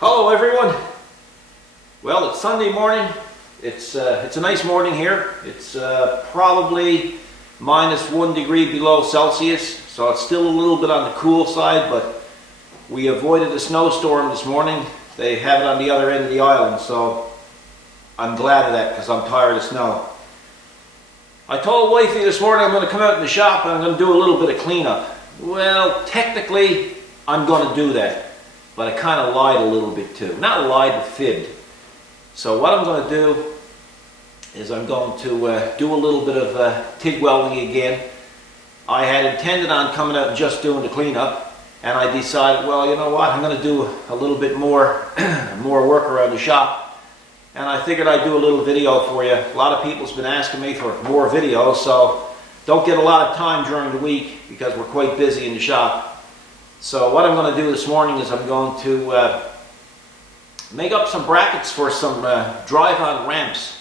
Hello everyone. Well, it's Sunday morning. It's a nice morning here. It's probably -1 degree below Celsius, so it's still a little bit on the cool side, but we avoided a snowstorm this morning. They have it on the other end of the island, so I'm glad of that because I'm tired of snow. I told Wifey this morning I'm going to come out in the shop and I'm going to do a little bit of cleanup. Well, technically I'm going to do that. But I kind of lied a little bit too. Not lied, but fibbed. So what I'm going to do is I'm going to do a little bit of TIG welding again. I had intended on coming out and just doing the cleanup, and I decided, well, you know what, I'm going to do a little bit more, more work around the shop, and I figured I'd do a little video for you. A lot of people's been asking me for more videos, so don't get a lot of time during the week because we're quite busy in the shop. So what I'm going to do this morning is I'm going to make up some brackets for some drive-on ramps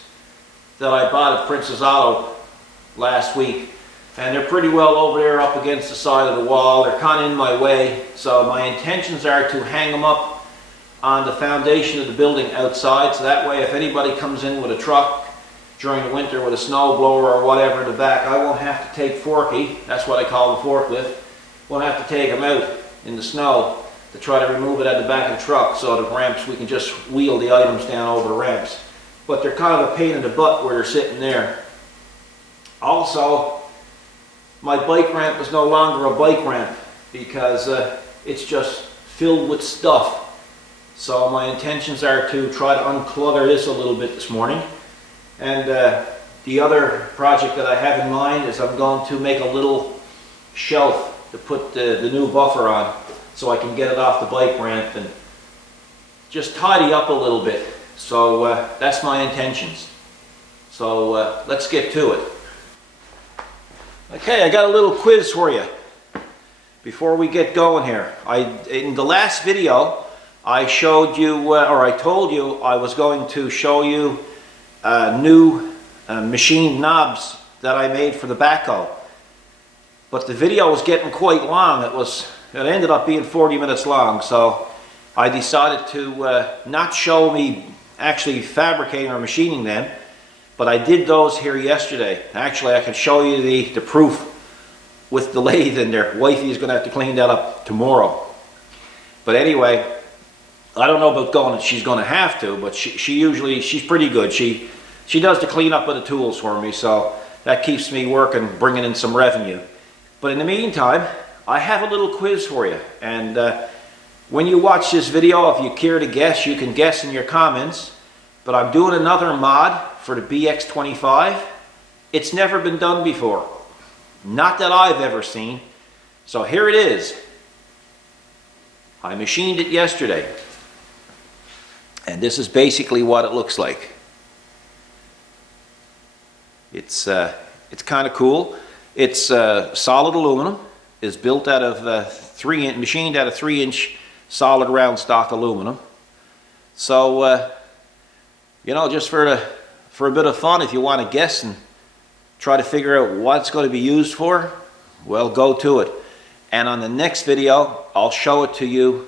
that I bought at Princess Auto last week. And they're pretty well over there up against the side of the wall. They're kind of in my way. So my intentions are to hang them up on the foundation of the building outside. So that way if anybody comes in with a truck during the winter with a snow blower or whatever in the back, I won't have to take Forky, that's what I call the forklift, won't have to take them out in the snow to try to remove it at the back of the truck, so the ramps, we can just wheel the items down over the ramps. But they're kind of a pain in the butt where they're sitting there. Also, my bike ramp is no longer a bike ramp because it's just filled with stuff. So my intentions are to try to unclutter this a little bit this morning. And the other project that I have in mind is I'm going to make a little shelf to put the new buffer on so I can get it off the bike ramp and just tidy up a little bit. So that's my intentions. So let's get to it. Okay, I got a little quiz for you before we get going here. In the last video I showed you, or I told you I was going to show you new machine knobs that I made for the backhoe. But the video was getting quite long. It ended up being 40 minutes long, so I decided to not show me actually fabricating or machining them, but I did those here yesterday. Actually, I can show you the proof with the lathe in there. Wifey is going to have to clean that up tomorrow. But anyway, I don't know about going, she's going to have to, but she's pretty good. She does the cleanup of the tools for me, so that keeps me working, bringing in some revenue. But in the meantime, I have a little quiz for you. And when you watch this video, if you care to guess, you can guess in your comments. But I'm doing another mod for the BX25. It's never been done before. Not that I've ever seen. So here it is. I machined it yesterday. And this is basically what it looks like. It's kind of cool. It's solid aluminum. It's built out of machined out of 3-inch solid round stock aluminum. So you know, just for a bit of fun, if you want to guess and try to figure out what it's going to be used for, well, go to it. And on the next video, I'll show it to you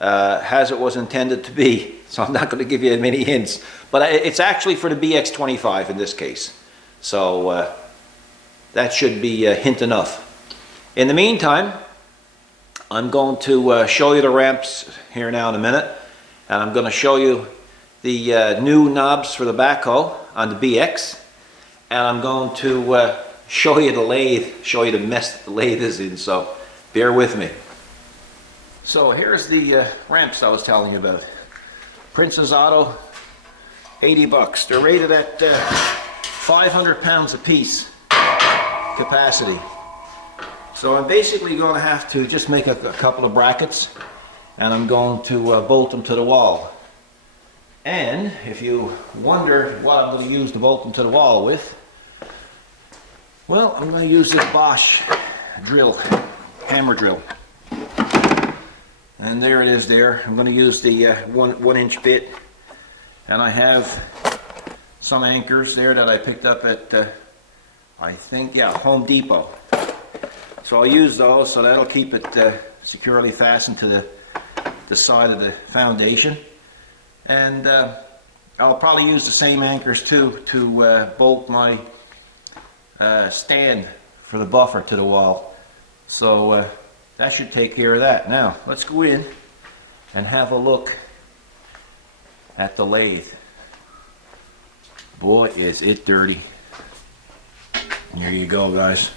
as it was intended to be. So I'm not going to give you many hints, but it's actually for the BX25 in this case. So that should be hint enough. In the meantime, I'm going to show you the ramps here now in a minute, and I'm going to show you the new knobs for the backhoe on the BX, and I'm going to show you the lathe, show you the mess that the lathe is in, so bear with me. So here's the ramps I was telling you about. Princess Auto, 80 bucks. They're rated at 500 pounds a piece capacity. So I'm basically going to have to just make a couple of brackets, and I'm going to bolt them to the wall. And if you wonder what I'm going to use to bolt them to the wall with, well, I'm going to use this Bosch drill, hammer drill. And there it is there. I'm going to use the 1-inch bit, and I have some anchors there that I picked up at I think, yeah, Home Depot. So I'll use those, so that'll keep it securely fastened to the side of the foundation. And I'll probably use the same anchors too to bolt my stand for the buffer to the wall. So that should take care of that. Now let's go in and have a look at the lathe. Boy, is it dirty. Here you go, guys.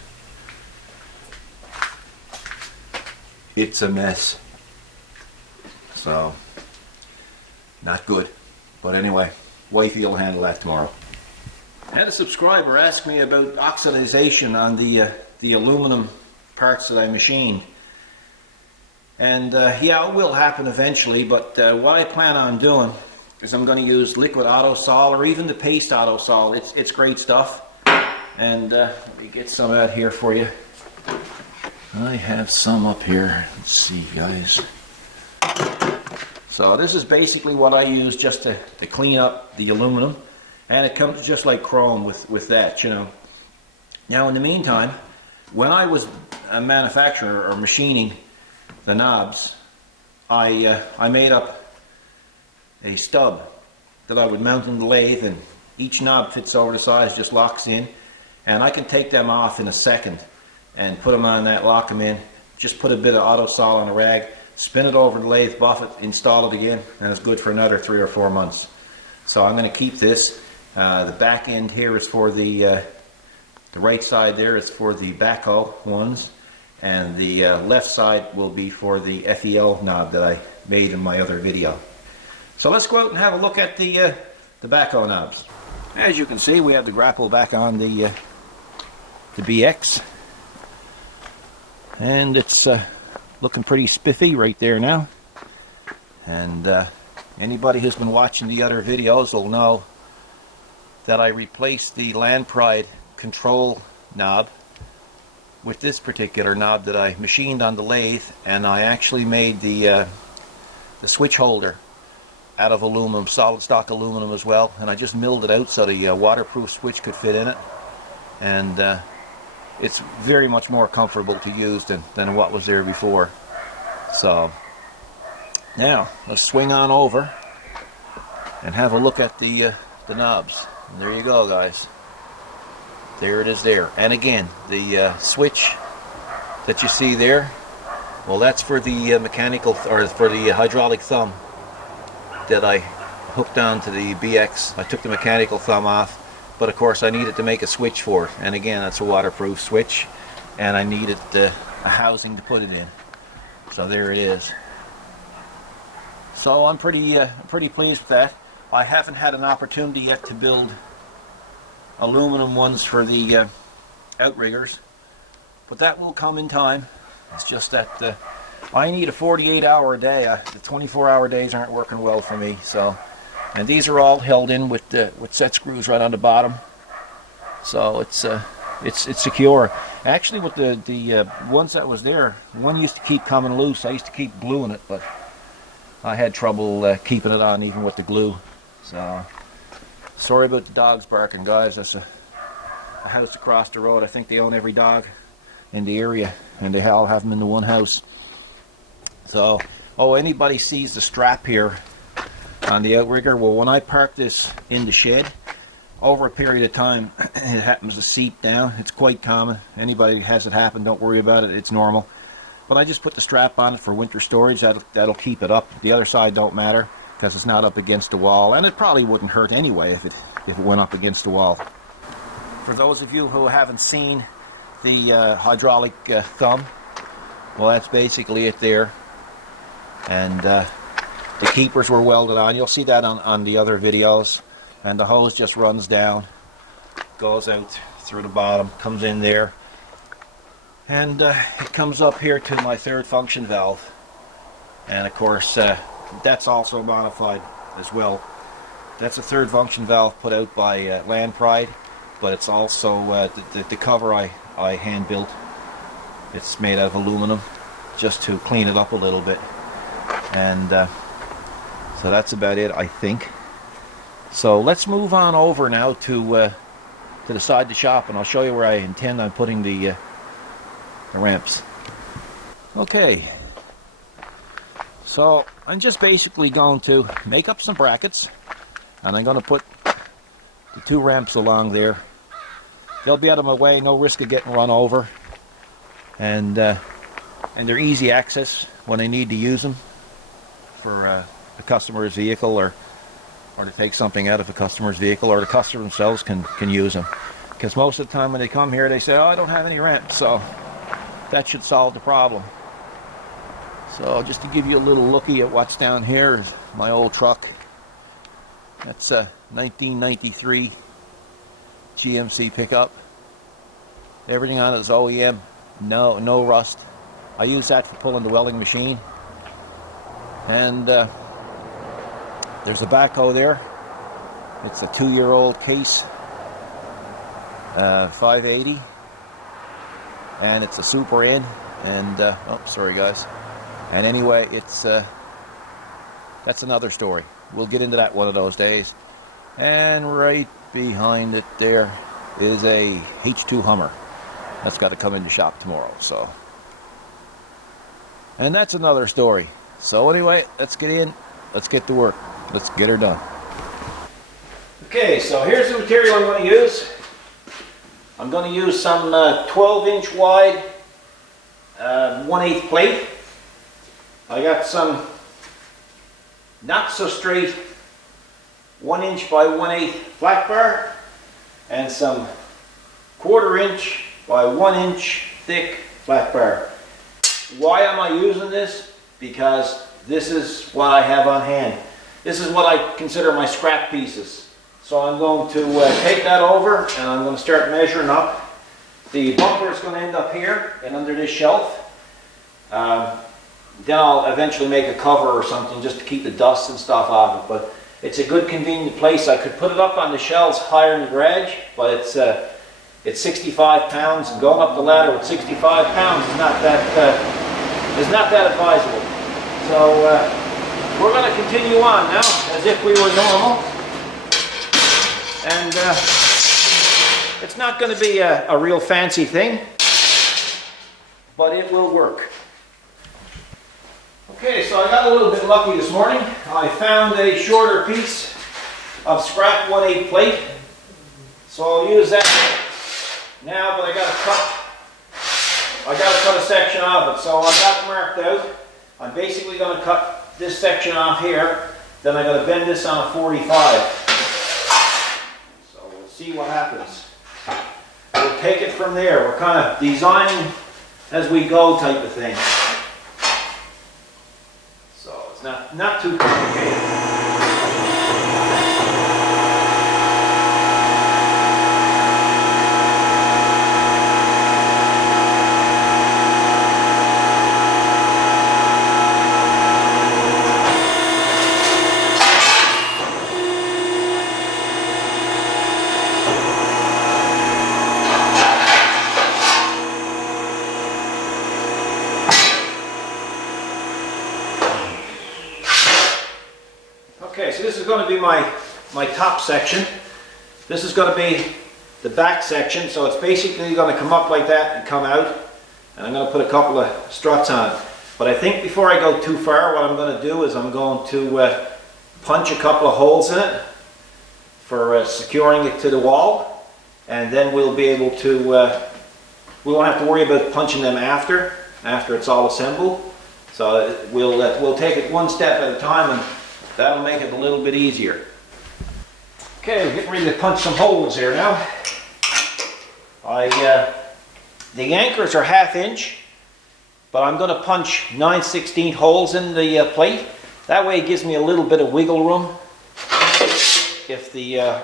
It's a mess. So, not good. But anyway, wifey will handle that tomorrow. I had a subscriber ask me about oxidization on the aluminum parts that I machined. And yeah, it will happen eventually, but what I plan on doing is I'm going to use liquid autosol or even the paste autosol. It's great stuff. And let me get some out here for you. I have some up here. Let's see, guys. So this is basically what I use just to clean up the aluminum. And it comes just like chrome with that, you know. Now in the meantime, when I was a manufacturer or machining the knobs, I made up a stub that I would mount in the lathe, and each knob fits over the sides, just locks in, and I can take them off in a second and put them on that, lock them in, just put a bit of autosol on a rag, spin it over the lathe, buff it, install it again, and it's good for another 3 or 4 months. So I'm going to keep this. The back end here is for the right side there is for the backhoe ones, and the left side will be for the FEL knob that I made in my other video. So let's go out and have a look at the backhoe knobs. As you can see, we have the grapple back on the BX, and it's looking pretty spiffy right there now. And anybody who's been watching the other videos will know that I replaced the Land Pride control knob with this particular knob that I machined on the lathe, and I actually made the switch holder out of aluminum, solid stock aluminum as well, and I just milled it out so the waterproof switch could fit in it, and it's very much more comfortable to use than what was there before. So now let's swing on over and have a look at the knobs. And there you go, guys. There it is there. And again, the switch that you see there, well, that's for the mechanical or for the hydraulic thumb that I hooked onto the BX. I took the mechanical thumb off, but of course I needed to make a switch for it. And again, that's a waterproof switch, and I needed a housing to put it in. So there it is. So I'm pretty pleased with that. I haven't had an opportunity yet to build aluminum ones for the outriggers, but that will come in time. It's just that I need a 48-hour day. The 24-hour days aren't working well for me. So, and these are all held in with set screws right on the bottom, so it's secure. Actually, with the ones that was there, one used to keep coming loose. I used to keep gluing it, but I had trouble keeping it on even with the glue. So sorry about the dogs barking, guys. That's a house across the road. I think they own every dog in the area, and they all have them in the one house. So, oh, anybody sees the strap here on the outrigger? Well, when I park this in the shed, over a period of time, it happens to seep down. It's quite common. Anybody who has it happen, don't worry about it. It's normal. But I just put the strap on it for winter storage. That'll keep it up. The other side don't matter because it's not up against the wall, and it probably wouldn't hurt anyway if it went up against the wall. For those of you who haven't seen the hydraulic thumb, well, that's basically it there. And the keepers were welded on. You'll see that on the other videos. And the hose just runs down, goes out through the bottom, comes in there, and it comes up here to my third function valve. And of course that's also modified as well. That's a third function valve put out by Land Pride, but it's also the cover I hand built. It's made out of aluminum just to clean it up a little bit. And so that's about it, I think. So let's move on over now to the side of the shop, and I'll show you where I intend on putting the ramps. Okay, So I'm just basically going to make up some brackets, and I'm going to put the 2 ramps along there. They'll be out of my way, no risk of getting run over, and they're easy access when I need to use them for a customer's vehicle, or to take something out of a customer's vehicle, or the customer themselves can use them. Because most of the time when they come here, they say, oh, I don't have any ramps, so that should solve the problem. So just to give you a little looky at what's down here is my old truck. That's a 1993 GMC pickup. Everything on it is OEM, no rust. I use that for pulling the welding machine. And there's a backhoe there. It's a 2-year-old case, 580, and it's a super in. And oh, sorry guys. And anyway, it's that's another story. We'll get into that one of those days. And right behind it there is a H2 Hummer. That's got to come in the shop tomorrow. So, and that's another story. So anyway, let's get in. Let's get to work. Let's get her done. Okay, so here's the material I'm going to use. I'm going to use some 12-inch wide 1/8 plate. I got some not so straight 1-inch by 1/8 flat bar, and some 1/4 inch by 1-inch thick flat bar. Why am I using this? Because this is what I have on hand. This is what I consider my scrap pieces. So I'm going to take that over, and I'm going to start measuring up. The bumper is going to end up here and under this shelf. Then I'll eventually make a cover or something just to keep the dust and stuff off it. But it's a good convenient place. I could put it up on the shelves higher in the garage, but it's 65 pounds, and going up the ladder with 65 pounds is not that advisable. So we're going to continue on now as if we were normal. And it's not going to be a real fancy thing, but it will work. Okay, so I got a little bit lucky this morning. I found a shorter piece of scrap 1/8 plate. So I'll use that now, but I got to cut a section off it. So I've got it marked out. I'm basically going to cut this section off here. Then I'm going to bend this on a 45. So we'll see what happens. We'll take it from there. We're kind of designing as we go type of thing. So it's not too complicated. Okay, so this is going to be my top section. This is going to be the back section, so it's basically going to come up like that and come out. And I'm going to put a couple of struts on it. But I think before I go too far, what I'm going to do is I'm going to punch a couple of holes in it for securing it to the wall. And then we'll be able to, we won't have to worry about punching them after it's all assembled. So we'll take it one step at a time, and that'll make it a little bit easier. Okay, we're getting ready to punch some holes here now. The anchors are 1/2 inch, but I'm going to punch 9/16 holes in the plate. That way it gives me a little bit of wiggle room if the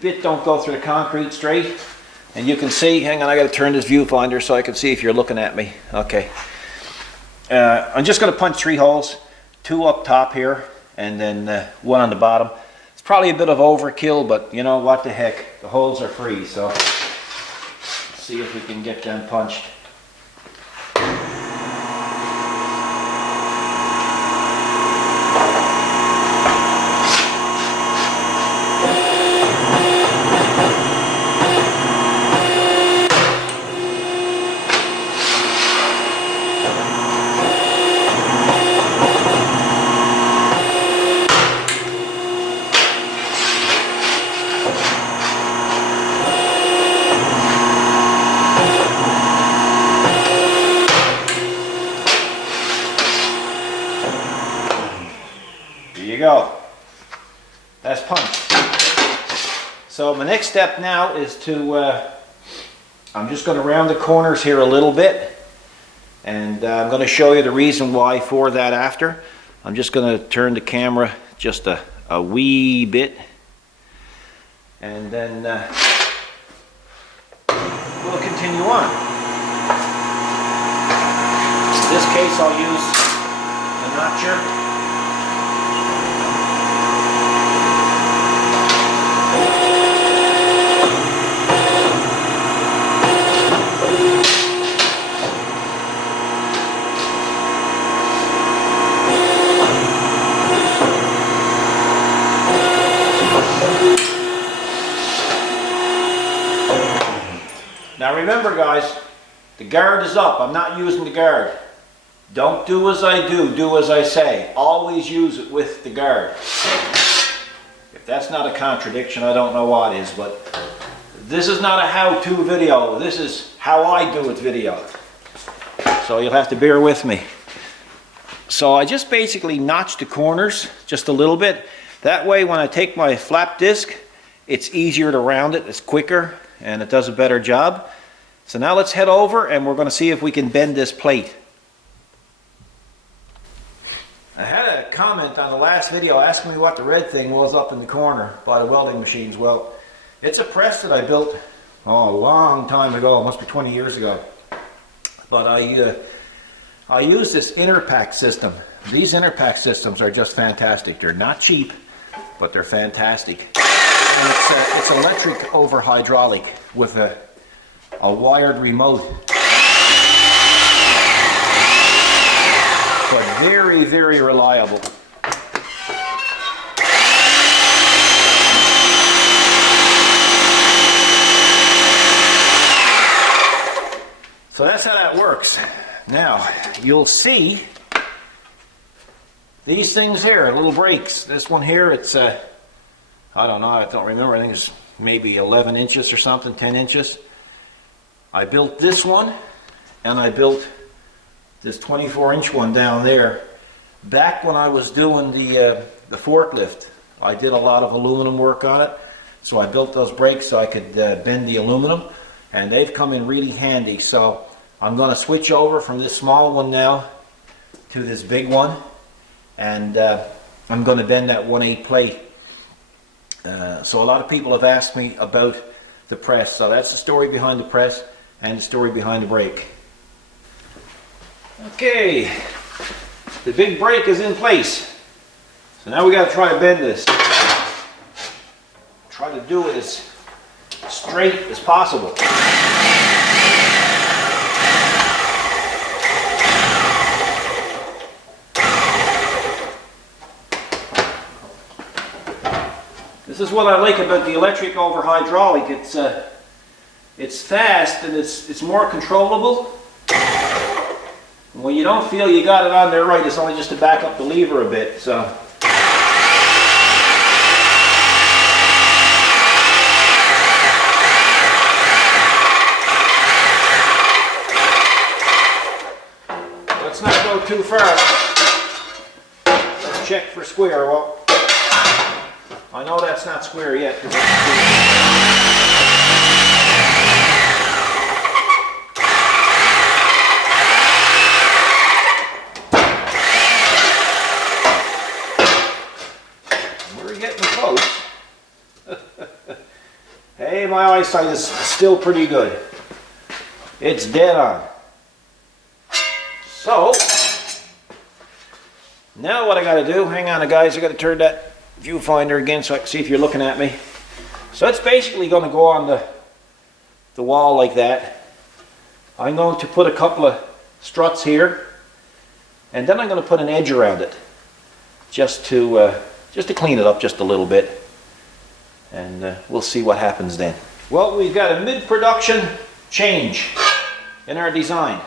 bit don't go through the concrete straight. And you can see, hang on, I got to turn this viewfinder so I can see if you're looking at me. Okay. I'm just going to punch 3 holes, 2 up top here, and then 1 on the bottom. It's probably a bit of overkill, but you know what the heck, the holes are free, so let's see if we can get them punched. So my next step now is to, I'm just going to round the corners here a little bit, and I'm going to show you the reason why for that after. I'm just going to turn the camera just a wee bit, and then we'll continue on. In this case I'll use the notcher. Now remember guys, the guard is up. I'm not using the guard. Don't do as I do, do as I say. Always use it with the guard. If that's not a contradiction, I don't know what is, but this is not a how-to video. This is how I do it video. So you'll have to bear with me. So I just basically notch the corners just a little bit. That way when I take my flap disc, it's easier to round it, it's quicker, and it does a better job. So now let's head over and we're going to see if we can bend this plate. I had a comment on the last video asking me what the red thing was up in the corner by the welding machines. Well, it's a press that I built a long time ago, it must be 20 years ago. But I use this inner pack system. These inner pack systems are just fantastic. They're not cheap, but they're fantastic. And it's electric over hydraulic with a wired remote. But very, very reliable. So that's how that works. Now, you'll see these things here, little brakes. This one here, it's I don't know, I don't remember, I think it's maybe 11 inches or something, 10 inches. I built this one, and I built this 24-inch one down there. Back when I was doing the forklift, I did a lot of aluminum work on it, so I built those brakes so I could bend the aluminum, and they've come in really handy. So I'm going to switch over from this small one now to this big one, and I'm going to bend that 1/8 plate. So a lot of people have asked me about the press, so that's the story behind the press and the story behind the brake. Okay, the big brake is in place. So now we got to try to bend this. Try to do it as straight as possible. This is what I like about the electric over hydraulic. It's fast and it's more controllable. When you don't feel you got it on there right, it's only just to back up the lever a bit. So let's not go too far. Let's check for square. Well, I know that's not square yet. We're getting close. Hey, my eyesight is still pretty good. It's dead on. So, now what I got to do, hang on guys, I got to turn that viewfinder again so I can see if you're looking at me. So it's basically going to go on the wall like that. I'm going to put a couple of struts here, and then I'm going to put an edge around it just to clean it up just a little bit, and we'll see what happens then. Well, we've got a mid-production change in our design.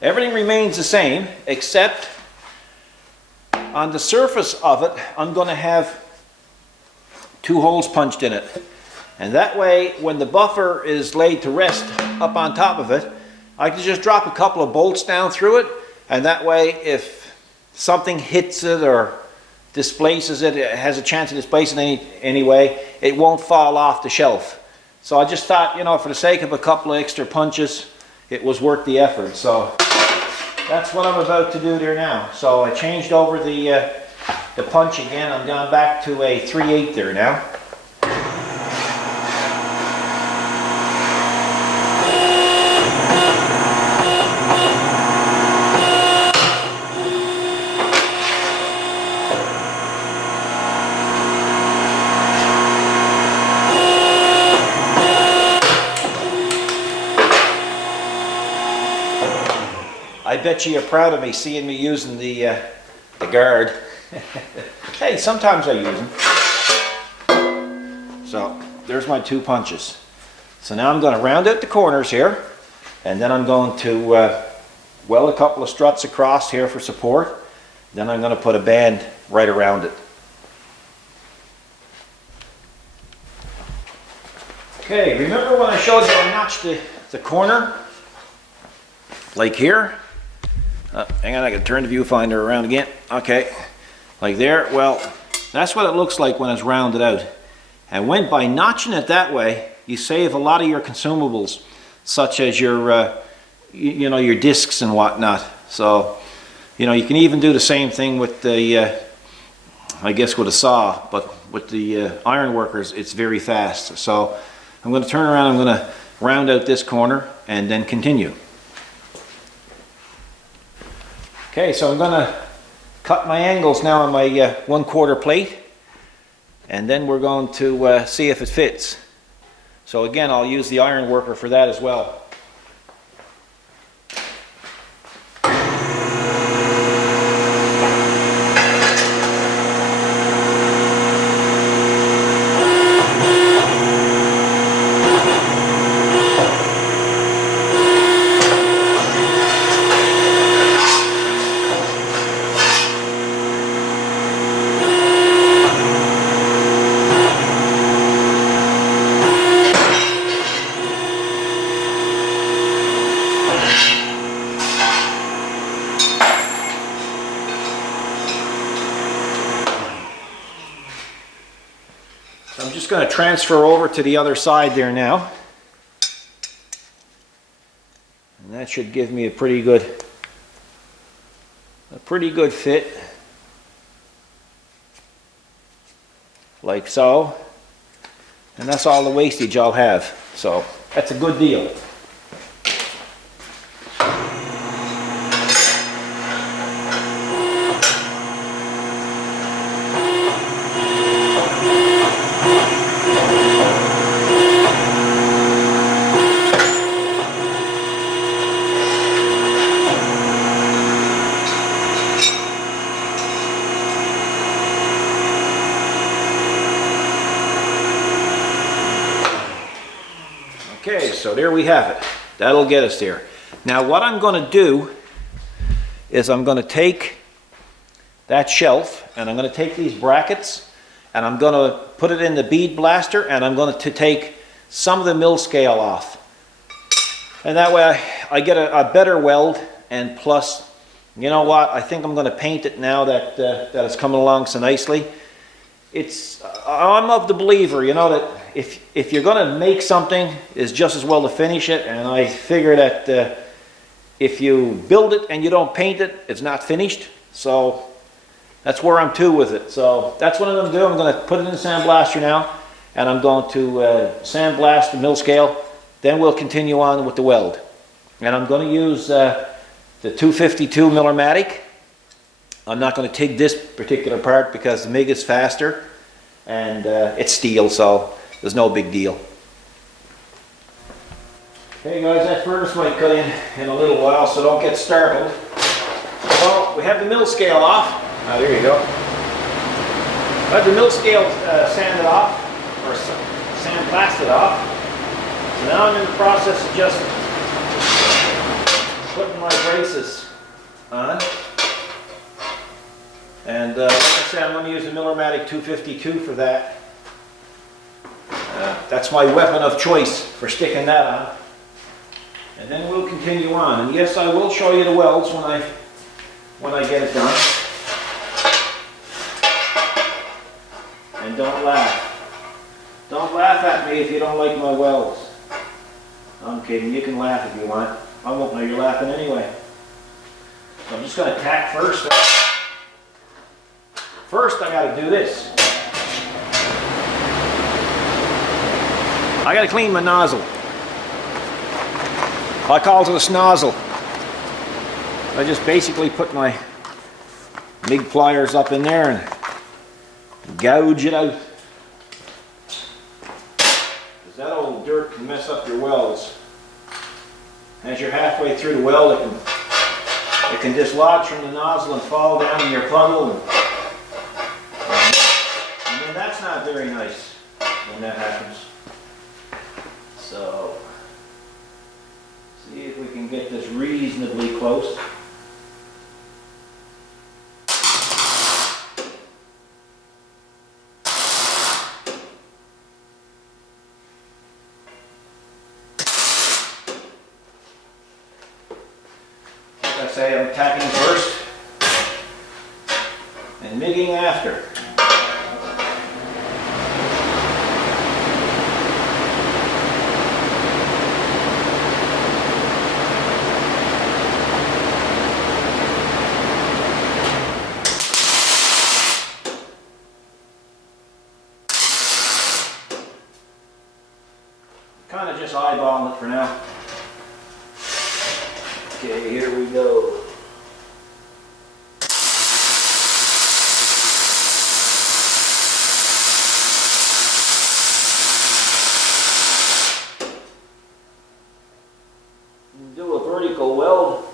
Everything remains the same except on the surface of it I'm going to have 2 holes punched in it, and that way when the buffer is laid to rest up on top of it, I can just drop a couple of bolts down through it, and that way if something hits it or displaces it, it has a chance of displacing anyway, it won't fall off the shelf. So I just thought, you know, for the sake of a couple of extra punches, it was worth the effort. So that's what I'm about to do there now. So I changed over the punch again. I'm gone back to a 3/8 there now. I bet you're proud of me seeing me using the guard. Hey, sometimes I use them. So there's my 2 punches. So now I'm going to round out the corners here, and then I'm going to weld a couple of struts across here for support. Then I'm going to put a band right around it. Okay, remember when I showed you I notched the corner? Like here? Hang on, I can turn the viewfinder around again. Okay, like there. Well, that's what it looks like when it's rounded out. And when by notching it that way, you save a lot of your consumables, such as your, you know, your discs and whatnot. So, you know, you can even do the same thing with the, I guess with a saw, but with the iron workers, it's very fast. So I'm going to turn around. I'm going to round out this corner and then continue. Okay, so I'm going to cut my angles now on my 1/4 plate, and then we're going to see if it fits. So again, I'll use the iron worker for that as well. I'm just going to transfer over to the other side there now. And that should give me a pretty good fit. Like so. And that's all the wastage I'll have. So that's a good deal. Okay, so there we have it. That'll get us there. Now what I'm going to do is I'm going to take that shelf and I'm going to take these brackets and I'm going to put it in the bead blaster and I'm going to take some of the mill scale off. And that way I get a better weld, and plus, you know what, I think I'm going to paint it now that, that it's coming along so nicely. I'm of the believer, you know, that if you're going to make something, it's just as well to finish it. And I figure that if you build it and you don't paint it, it's not finished. So that's where I'm to with it. So that's what I'm going to do. I'm going to put it in the sandblaster now, and I'm going to sandblast the mill scale. Then we'll continue on with the weld. And I'm going to use the 252 Millermatic. I'm not going to TIG this particular part because the MIG is faster and it's steel, so there's no big deal. Okay guys, that furnace might cut in a little while, so don't get startled. So we have the mill scale off. Ah, there you go. I have the mill scale sanded off, or sandblasted off. So now I'm in the process of just putting my braces on. And like I said, I'm going to use the Millermatic 252 for that. That's my weapon of choice for sticking that on. And then we'll continue on. And yes, I will show you the welds when I get it done. And don't laugh. Don't laugh at me if you don't like my welds. I'm kidding, you can laugh if you want. I won't know you're laughing anyway. So I'm just going to tack first. First I got to do this. I got to clean my nozzle. I call it a snozzle. I just basically put my MIG pliers up in there and gouge it out. Because that old dirt can mess up your welds. As you're halfway through the weld, it can dislodge from the nozzle and fall down in your puddle. And then that's not very nice when that happens. So, see if we can get this reasonably close. Like I say, I'm tacking first and MIGging after. Kind of just eyeballing it for now. Okay, here we go. Do a vertical weld.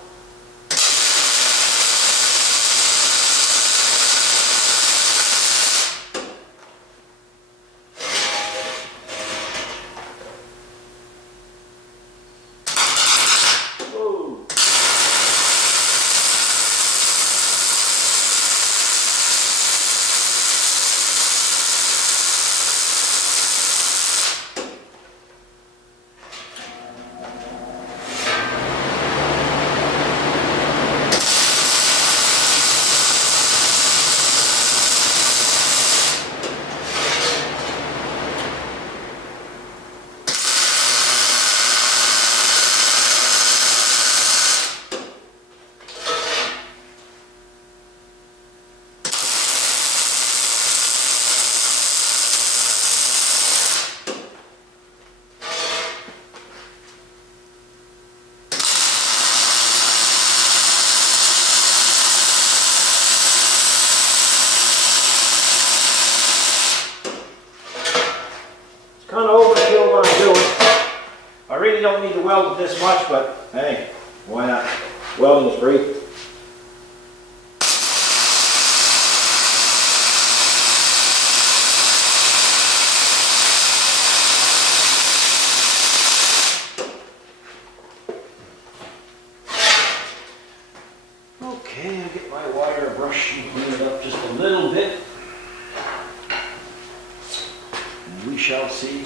Kind of overkill what I'm doing. I really don't need to weld it this much, but hey, why not? Welding is free. Okay, I'll get my wire brush and clean it up just a little bit. We shall see.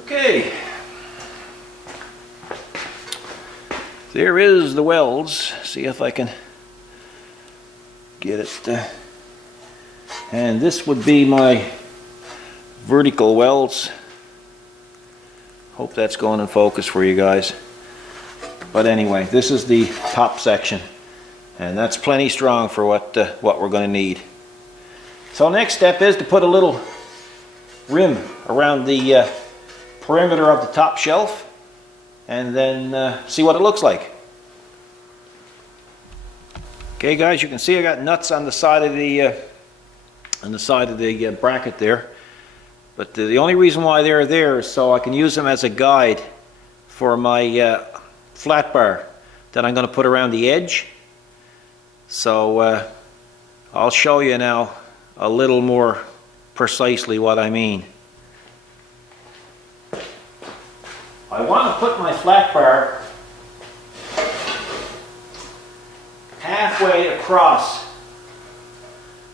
Okay. There is the welds. See if I can get it. And this would be my vertical welds. Hope that's going in focus for you guys. But anyway, this is the top section, and that's plenty strong for what we're going to need. So next step is to put a little rim around the perimeter of the top shelf, and then see what it looks like. Okay guys, you can see I got nuts on the side of the bracket there, but the only reason why they're there is so I can use them as a guide for my flat bar that I'm going to put around the edge. So I'll show you now a little more precisely what I mean. I want to put my flat bar halfway across.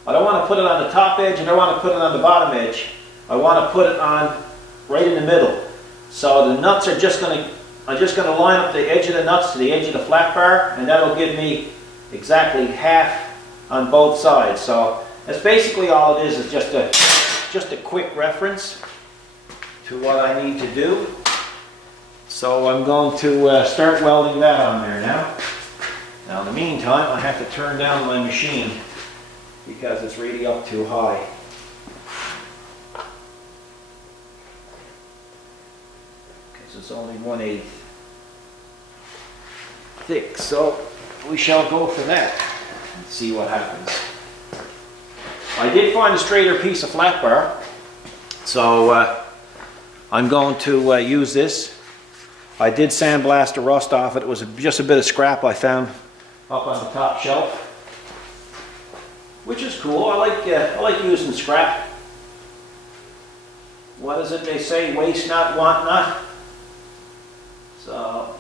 I don't want to put it on the top edge and I don't want to put it on the bottom edge. I want to put it on right in the middle. So the nuts are just going to, I'm just going to line up the edge of the nuts to the edge of the flat bar, and that'll give me exactly half on both sides. So that's basically all it is just a quick reference to what I need to do. So I'm going to start welding that on there now. Now in the meantime, I have to turn down my machine because it's really up too high. Because it's only 1/8 thick, so we shall go for that and see what happens. I did find a straighter piece of flat bar, so I'm going to use this. I did sandblast the rust off it. It was just a bit of scrap I found up on the top shelf, which is cool. I like using scrap. What is it they say? Waste not, want not. So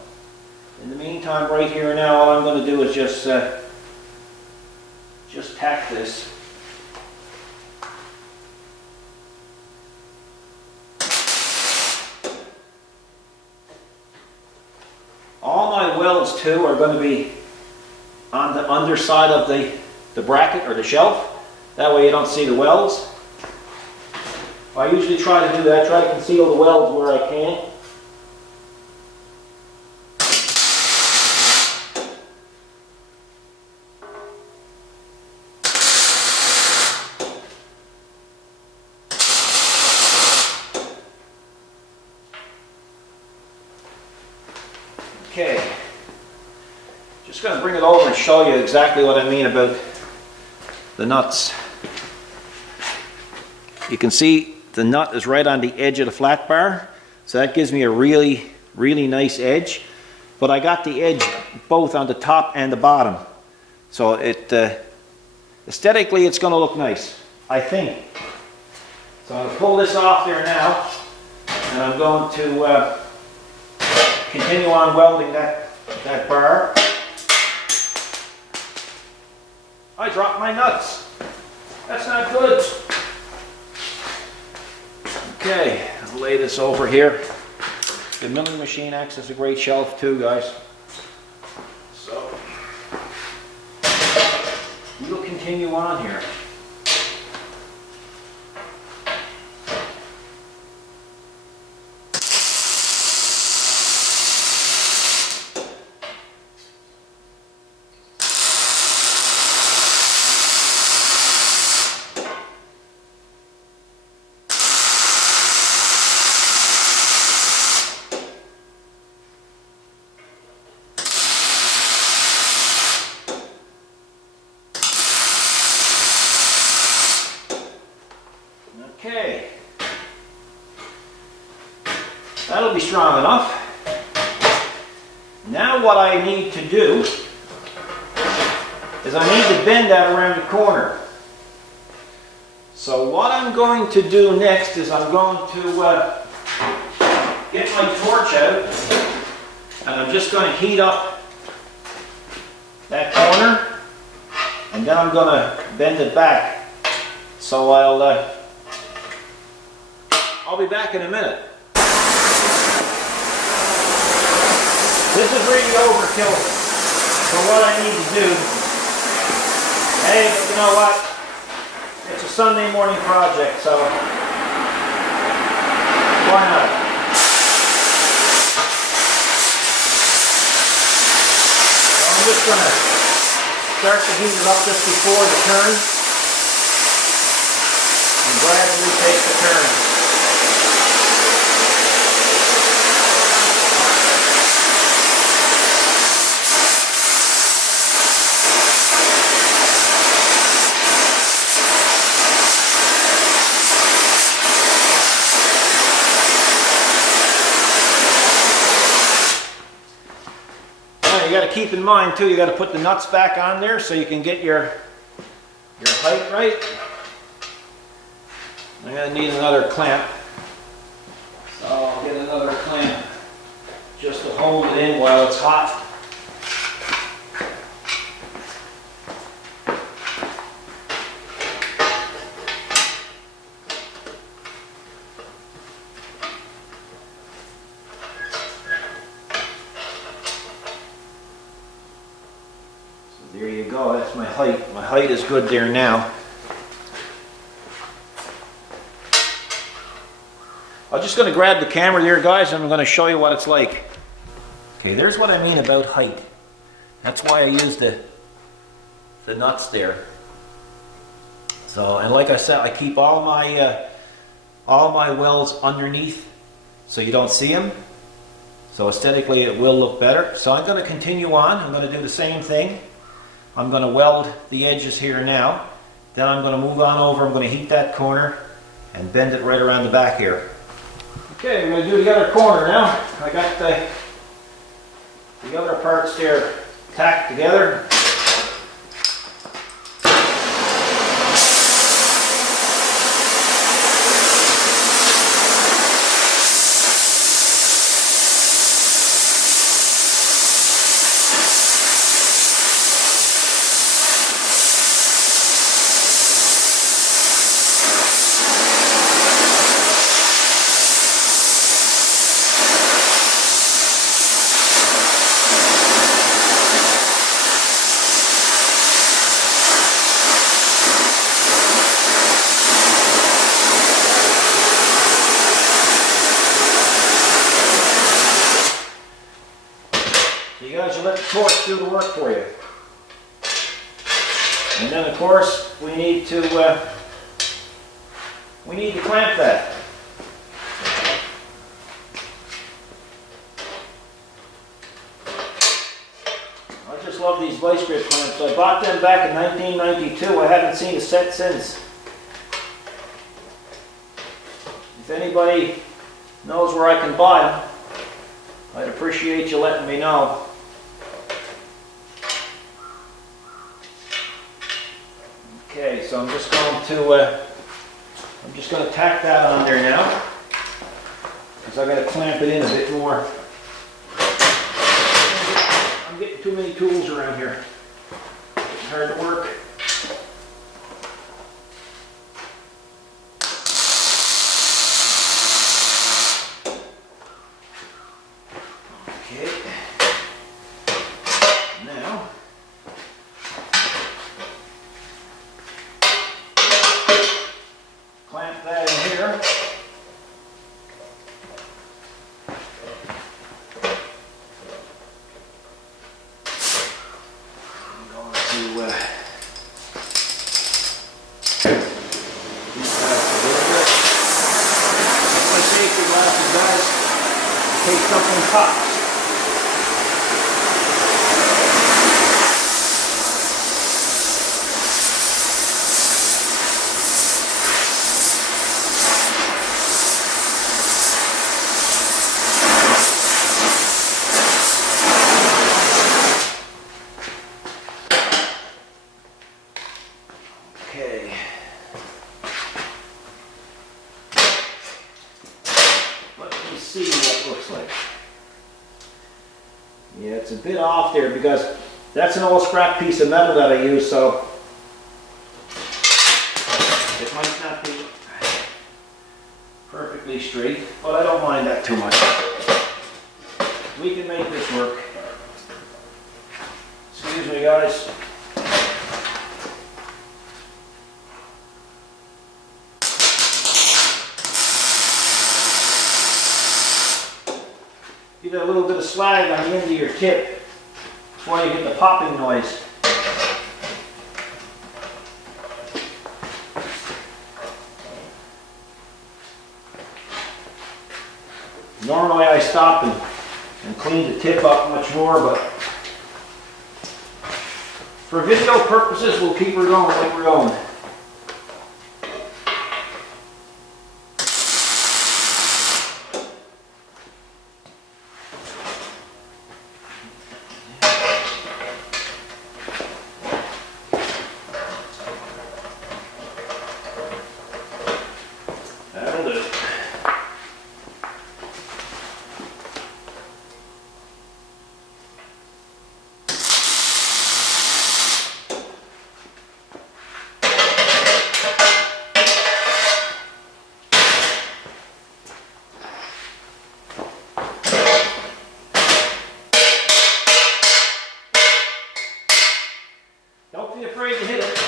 in the meantime, right here and now, all I'm going to do is just tack this. All my welds too are going to be on the underside of the bracket or the shelf. That way you don't see the welds. I usually try to do that, try to conceal the welds where I can. Okay, just going to bring it over and show you exactly what I mean about the nuts. You can see the nut is right on the edge of the flat bar, so that gives me a really nice edge. But I got the edge both on the top and the bottom, so it aesthetically it's going to look nice, I think. So I'm going to pull this off there now, and I'm going to continue on welding that bar. I dropped my nuts. That's not good. Okay, I'll lay this over here. The milling machine acts as a great shelf too, guys. So we'll continue on here. Okay, that'll be strong enough. Now what I need to do is I need to bend that around the corner. So what I'm going to do next is I'm going to get my torch out, and I'm just going to heat up that corner, and then I'm going to bend it back. So I'll be back in a minute. This is really overkill for what I need to do. Hey, but you know what? It's a Sunday morning project, so why not? So I'm just going to start to heat it up just before the turn and gradually take the turn. You got to keep in mind too, you got to put the nuts back on there so you can get your height right. I'm going to need another clamp, so I'll get another clamp just to hold it in while it's hot. go. That's my height. My height is good there now. I'm just going to grab the camera there, guys, and I'm going to show you what it's like. Okay, there's what I mean about height. That's why I use the nuts there. So, and like I said, I keep all my welds underneath so you don't see them. So aesthetically it will look better. So I'm going to continue on. I'm going to do the same thing. I'm going to weld the edges here now. Then I'm going to move on over. I'm going to heat that corner and bend it right around the back here. Okay, we're going to do the other corner now. I got the other parts there tacked together. You guys, you let the torch do the work for you. And then of course we need to clamp that. I just love these vice grip clamps. I bought them back in 1992. I haven't seen a set since. If anybody knows where I can buy them, I'd appreciate you letting me know. Okay, so I'm just going to tack that on there now, because I've got to clamp it in a bit more. I'm getting too many tools around here. It's hard to work. Clamp that in here. I'm going to these guys a little bit. That's my safety glasses, guys, in case something pops. Okay. Let me see what it looks like. Yeah, it's a bit off there because that's an old scrap piece of metal that I use, so it might not be perfectly straight, but I don't mind that too much. We can make this work. Excuse me, guys. You get a little bit of slag on the end of your tip before you get the popping noise. Normally I stop and clean the tip up much more, but for video purposes we'll keep her going like we're going. be afraid to hit it.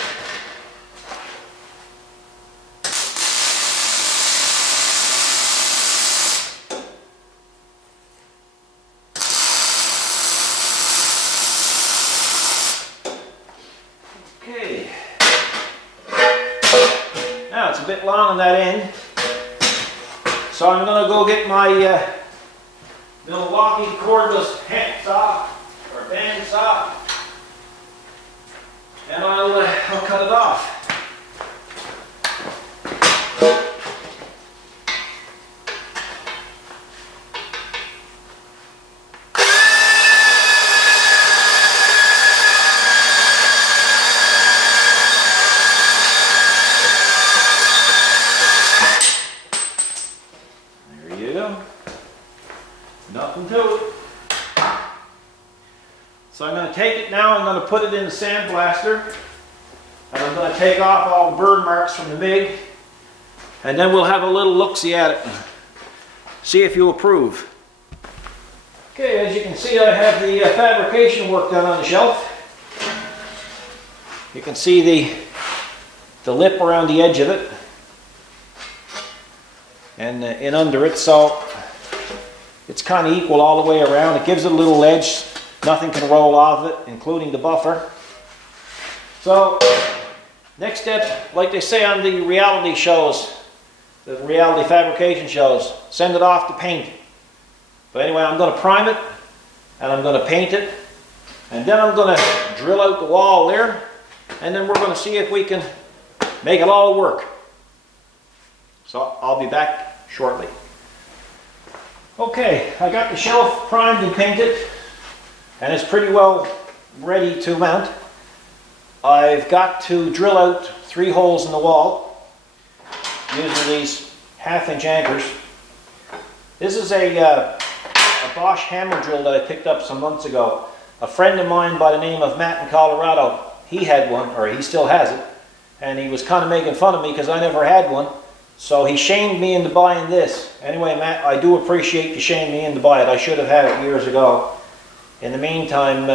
Okay. Now it's a bit long on that end, so I'm going to go get my Milwaukee cordless hand saw or band saw, and I'll cut it off. There you go. Nothing to it. So I'm going to take it now, I'm going to put it in the sandblaster, and I'm going to take off all the burn marks from the MIG, and then we'll have a little look-see at it, see if you approve. Okay, as you can see, I have the fabrication work done on the shelf. You can see the lip around the edge of it, and in under it, so it's kind of equal all the way around. It gives it a little edge. Nothing can roll off it, including the buffer. So, next step, like they say on the reality shows, the reality fabrication shows, send it off to paint. But anyway, I'm going to prime it, and I'm going to paint it, and then I'm going to drill out the wall there, and then we're going to see if we can make it all work. So, I'll be back shortly. Okay, I got the shelf primed and painted, and it's pretty well ready to mount. I've got to drill out 3 holes in the wall using these 1/2-inch anchors. This is a Bosch hammer drill that I picked up some months ago. A friend of mine by the name of Matt in Colorado, he had one, or he still has it, and he was kind of making fun of me because I never had one. So he shamed me into buying this. Anyway, Matt, I do appreciate you shaming me into buying it. I should have had it years ago. In the meantime,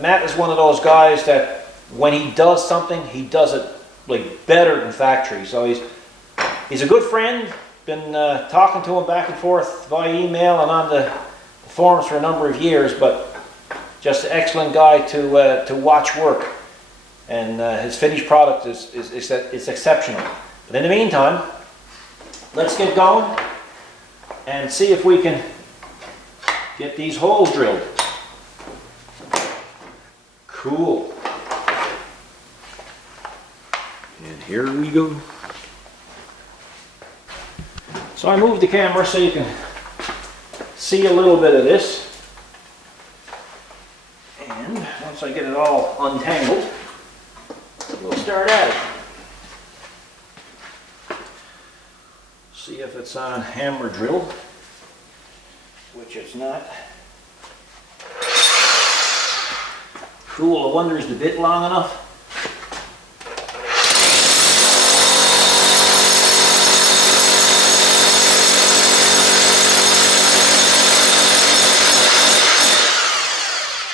Matt is one of those guys that when he does something, he does it like better than factory. So he's a good friend. Been talking to him back and forth via email and on the forums for a number of years, but just an excellent guy to watch work. And his finished product is exceptional. But in the meantime, let's get going and see if we can get these holes drilled. Cool. And here we go. So I moved the camera so you can see a little bit of this. And once I get it all untangled, we'll start at it. See if it's on hammer drill, which it's not. Cool, I wonder is the bit long enough?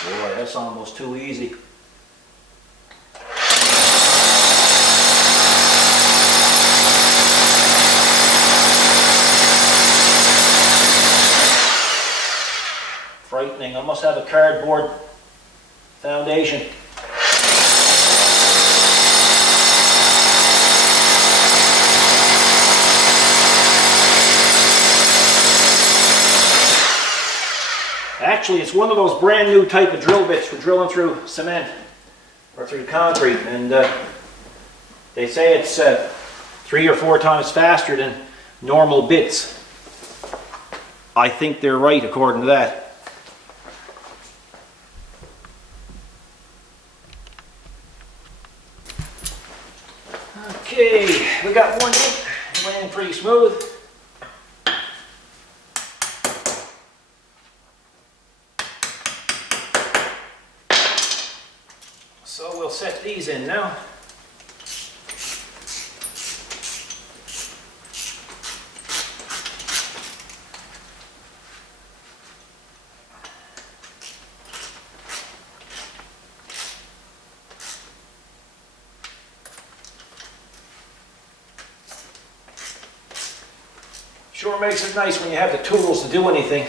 Boy, that's almost too easy. Frightening. I must have a cardboard foundation. Actually, it's one of those brand new type of drill bits for drilling through cement or through concrete, and they say it's 3 or 4 times faster than normal bits. I think they're right according to that. Okay, we got one in. It went in pretty smooth. So we'll set these in now. Sure makes it nice when you have the tools to do anything.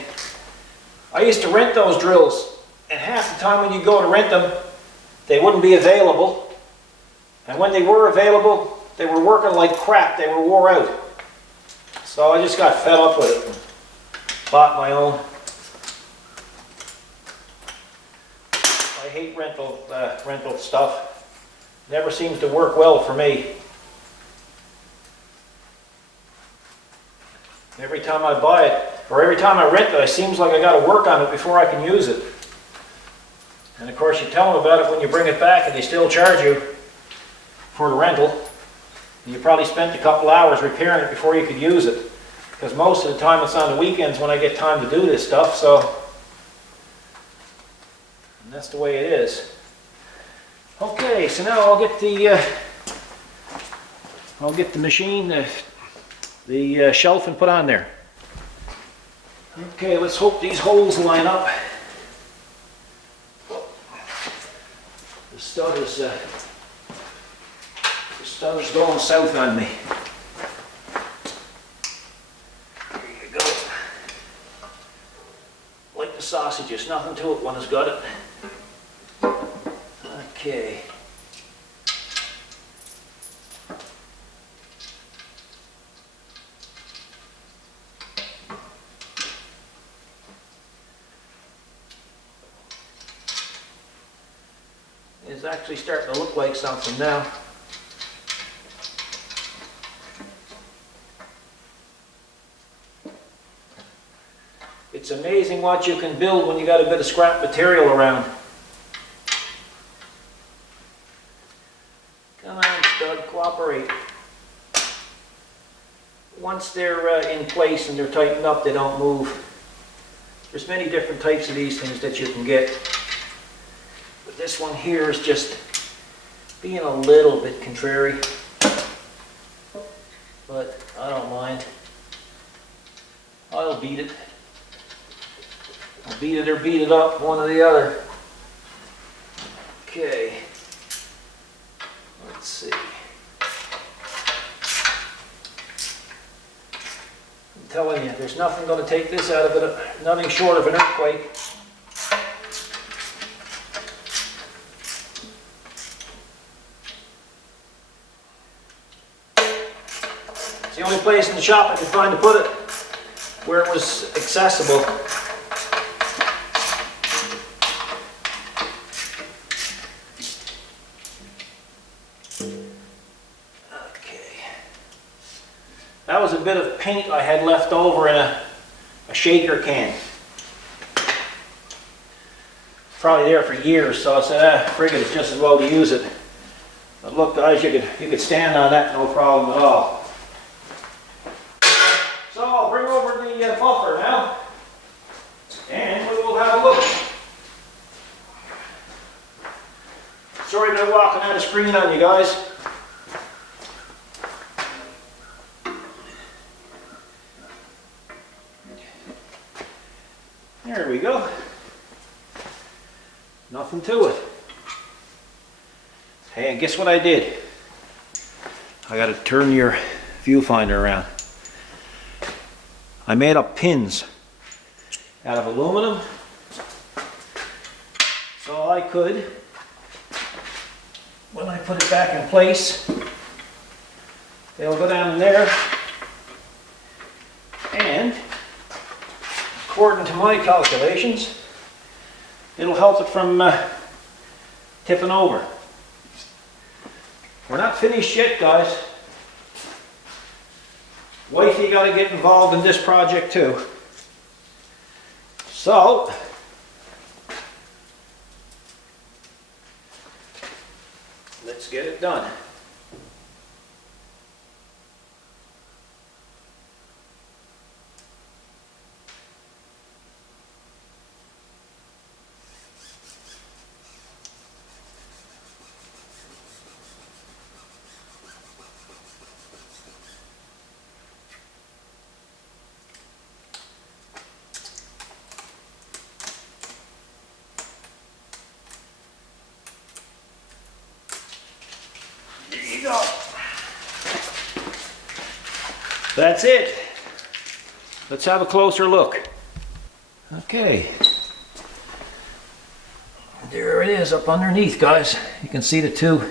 I used to rent those drills, and half the time when you go to rent them, they wouldn't be available. And when they were available, they were working like crap. They were wore out. So I just got fed up with it and bought my own. I hate rental stuff. Never seems to work well for me. Every time I buy it, or every time I rent it, it seems like I got to work on it before I can use it. And of course you tell them about it when you bring it back and they still charge you for the rental. And you probably spent a couple hours repairing it before you could use it. Because most of the time it's on the weekends when I get time to do this stuff, so. And that's the way it is. Okay, so now I'll get the machine, the shelf and put on there. Okay, let's hope these holes line up. The stud is going south on me. There you go. Like the sausages, nothing to it when it's got it. Okay. It's actually starting to look like something now. It's amazing what you can build when you got a bit of scrap material around. Come on, stud, cooperate. Once they're in place and they're tightened up, they don't move. There's many different types of these things that you can get. But this one here is just being a little bit contrary. But I don't mind. I'll beat it. I'll beat it or beat it up, one or the other. Okay. Let's see. I'm telling you, there's nothing going to take this out of it, nothing short of an earthquake. It's the only place in the shop I could find to put it where it was accessible. That was a bit of paint I had left over in a shaker can. Probably there for years, so I said, frig it, it's just as well to use it. But look guys, you could stand on that no problem at all. So I'll bring over the buffer now, and we will have a look. Sorry about walking out of screen on you guys. There we go. Nothing to it. Hey, and guess what I did? I got to turn your viewfinder around. I made up pins out of aluminum, so I could, when I put it back in place, they'll go down there, and according to my calculations, it'll help it from tipping over. We're not finished yet, guys. Wifey got to get involved in this project too. So, let's get it done. That's it. let's have a closer look. Okay. There it is up underneath, guys. You can see the 2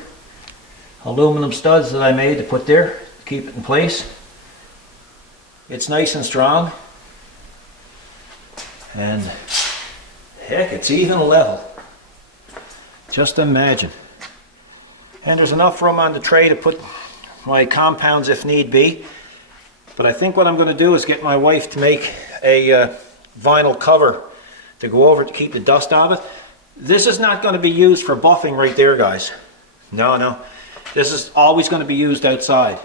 aluminum studs that I made to put there to keep it in place. It's nice and strong. And heck, it's even level. Just imagine. And there's enough room on the tray to put my compounds if need be. But I think what I'm going to do is get my wife to make a vinyl cover to go over to keep the dust out of it. This is not going to be used for buffing right there, guys. No, no. This is always going to be used outside.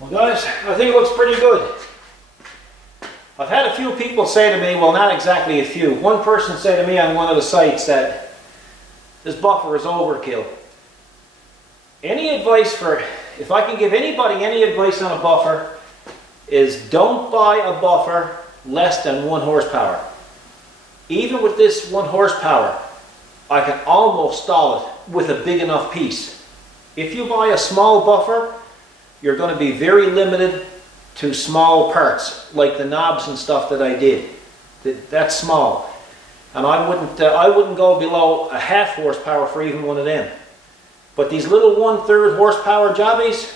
Well, guys, I think it looks pretty good. I've had a few people say to me, well, not exactly a few. One person said to me on one of the sites that this buffer is overkill. Any advice for, if I can give anybody any advice on a buffer, is don't buy a buffer less than 1 horsepower. Even with this 1 horsepower, I can almost stall it with a big enough piece. If you buy a small buffer, you're going to be very limited to small parts, like the knobs and stuff that I did. That's small. And I wouldn't go below a 1/2 horsepower for even one of them. But these little 1/3 horsepower jobbies,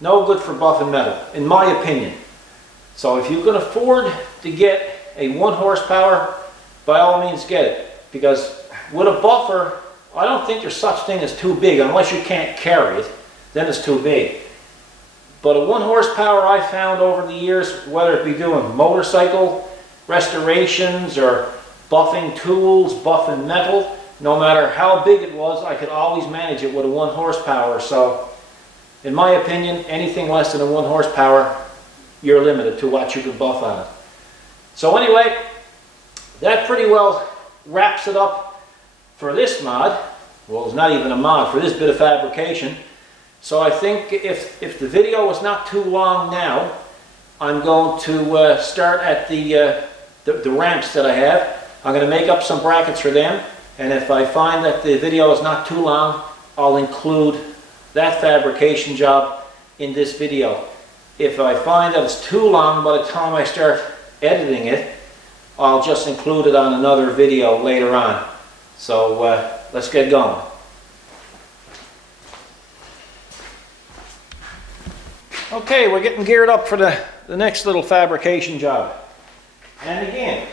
no good for buffing metal, in my opinion. So if you can afford to get a 1 horsepower, by all means get it. Because with a buffer, I don't think there's such thing as too big, unless you can't carry it, then it's too big. But a 1 horsepower I found over the years, whether it be doing motorcycle restorations or buffing tools, buffing metal, no matter how big it was, I could always manage it with a 1 horsepower. So, in my opinion, anything less than a 1 horsepower, you're limited to what you can buff on it. So anyway, that pretty well wraps it up for this mod. Well, it's not even a mod, for this bit of fabrication. So I think if the video is not too long now, I'm going to start at the ramps that I have. I'm going to make up some brackets for them, and if I find that the video is not too long, I'll include that fabrication job in this video. If I find that it's too long by the time I start editing it, I'll just include it on another video later on. So let's get going. Okay, we're getting geared up for the next little fabrication job. And again,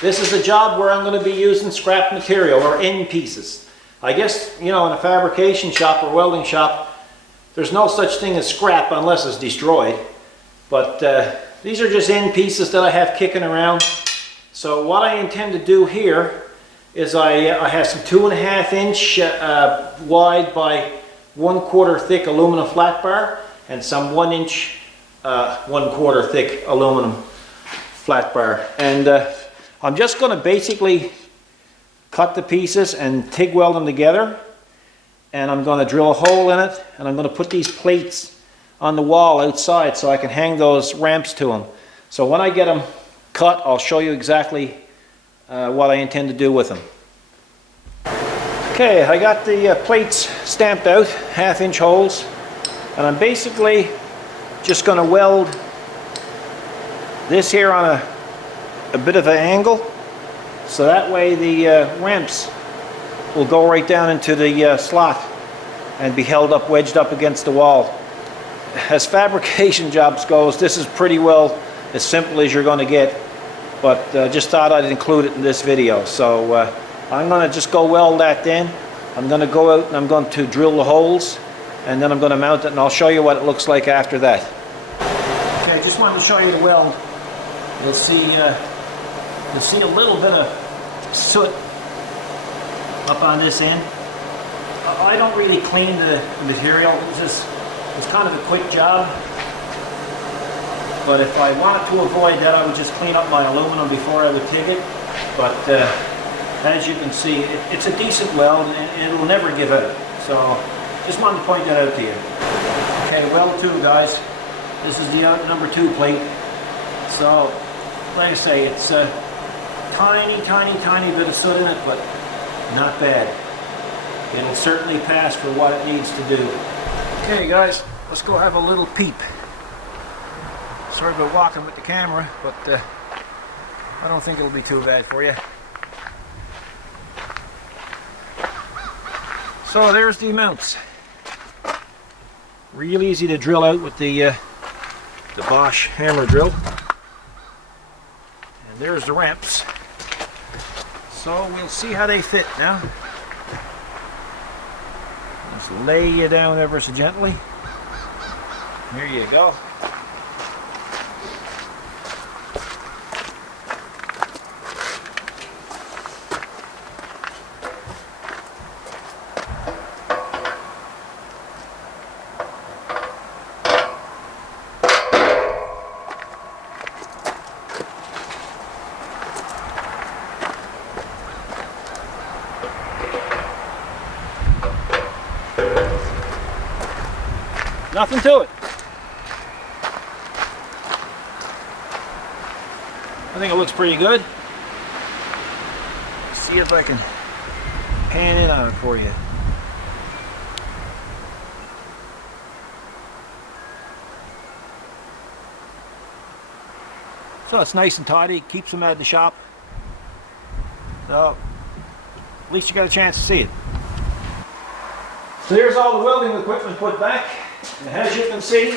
this is a job where I'm going to be using scrap material or end pieces. I guess, you know, in a fabrication shop or welding shop, there's no such thing as scrap unless it's destroyed. But these are just end pieces that I have kicking around. So what I intend to do here is I have some 2.5 inch wide by 1/4 thick aluminum flat bar and some 1 inch 1/4 thick aluminum flat bar. And I'm just going to basically cut the pieces and TIG weld them together. And I'm going to drill a hole in it, and I'm going to put these plates on the wall outside so I can hang those ramps to them. So when I get them cut, I'll show you exactly what I intend to do with them. Okay, I got the plates stamped out, 1/2 inch holes, and I'm basically just going to weld this here on a bit of an angle, so that way the ramps will go right down into the slot and be held up, wedged up against the wall. As fabrication jobs goes, this is pretty well as simple as you're going to get, but just thought I'd include it in this video. So I'm going to just go weld that in. I'm going to go out and I'm going to drill the holes, and then I'm going to mount it, and I'll show you what it looks like after that. Okay, just wanted to show you the weld. You'll see a little bit of soot up on this end. I don't really clean the material. It's kind of a quick job. But if I wanted to avoid that, I would just clean up my aluminum before I would TIG it. But as you can see, it's a decent weld, and it'll never give out. So just wanted to point that out to you. Okay, weld 2, guys. This is the number 2 plate. So, like I say, it's a tiny bit of soot in it, but not bad. It'll certainly pass for what it needs to do. Okay guys, let's go have a little peep. Sorry about walking with the camera, but I don't think it'll be too bad for you. So there's the mounts. Real easy to drill out with the Bosch hammer drill. And there's the ramps. So we'll see how they fit now. Just lay you down ever so gently. Here you go. Nothing to it. I think it looks pretty good. Let's see if I can pan it on for you. So it's nice and tidy, keeps them out of the shop. So at least you got a chance to see it. So here's all the welding equipment put back. And as you can see,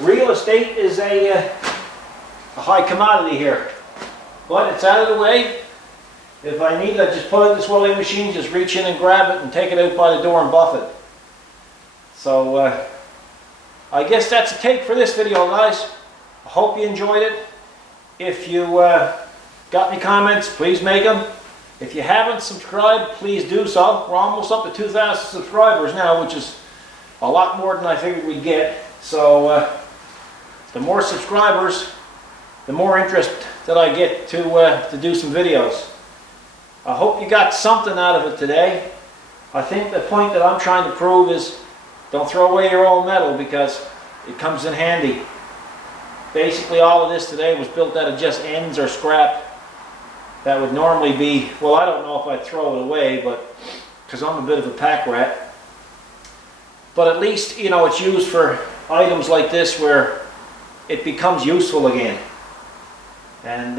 real estate is a high commodity here. But it's out of the way. If I need to just put it in this welding machine, just reach in and grab it and take it out by the door and buff it. So I guess that's a take for this video, guys. I hope you enjoyed it. If you got any comments, please make them. If you haven't subscribed, please do so. We're almost up to 2,000 subscribers now, which is a lot more than I figured we'd get. So the more subscribers, the more interest that I get to do some videos. I hope you got something out of it today. I think the point that I'm trying to prove is don't throw away your old metal because it comes in handy. Basically all of this today was built out of just ends or scrap that would normally be, well, I don't know if I'd throw it away, but because I'm a bit of a pack rat. But at least, you know, it's used for items like this where it becomes useful again. And,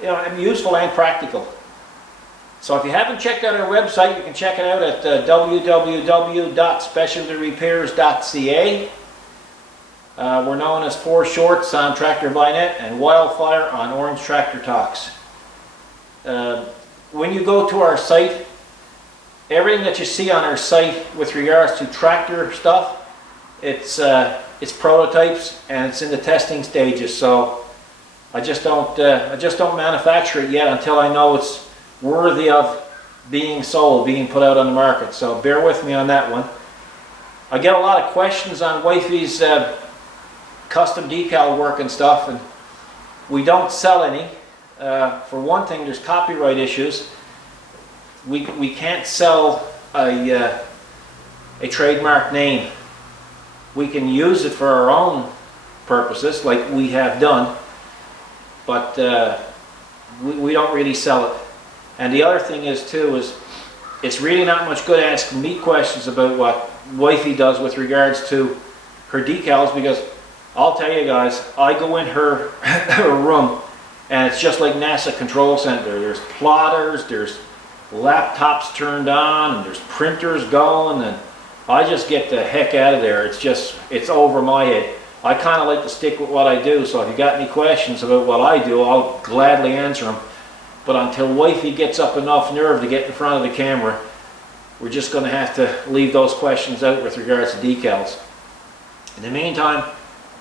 you know, useful and practical. So if you haven't checked out our website, you can check it out at www.specialtyrepairs.ca. We're known as 4 Shorts on Tractor Vinet and Wildfire on Orange Tractor Talks. When you go to our site, everything that you see on our site with regards to tractor stuff, it's prototypes and it's in the testing stages. So I just don't manufacture it yet until I know it's worthy of being sold, being put out on the market. So bear with me on that one. I get a lot of questions on Wifey's custom decal work and stuff, and we don't sell any. For one thing, there's copyright issues. We can't sell a trademark name. We can use it for our own purposes, like we have done, but we don't really sell it. And the other thing is too, is it's really not much good asking me questions about what Wifey does with regards to her decals, because I'll tell you guys, I go in her, her room and it's just like NASA Control Center. There's plotters, there's laptops turned on, and there's printers going, and I just get the heck out of there. It's over my head. I kind of like to stick with what I do, so if you got any questions about what I do, I'll gladly answer them. But until Wifey gets up enough nerve to get in front of the camera, we're just going to have to leave those questions out with regards to decals. In the meantime,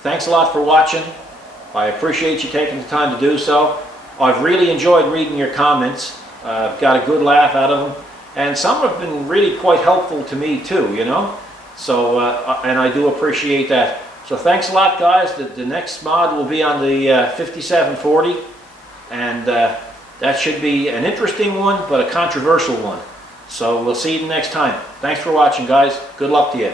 thanks a lot for watching. I appreciate you taking the time to do so. I've really enjoyed reading your comments. I've got a good laugh out of them, and some have been really quite helpful to me too, you know. So, and I do appreciate that. So thanks a lot, guys. The next mod will be on the 5740, and that should be an interesting one, but a controversial one. So we'll see you next time. Thanks for watching, guys. Good luck to you.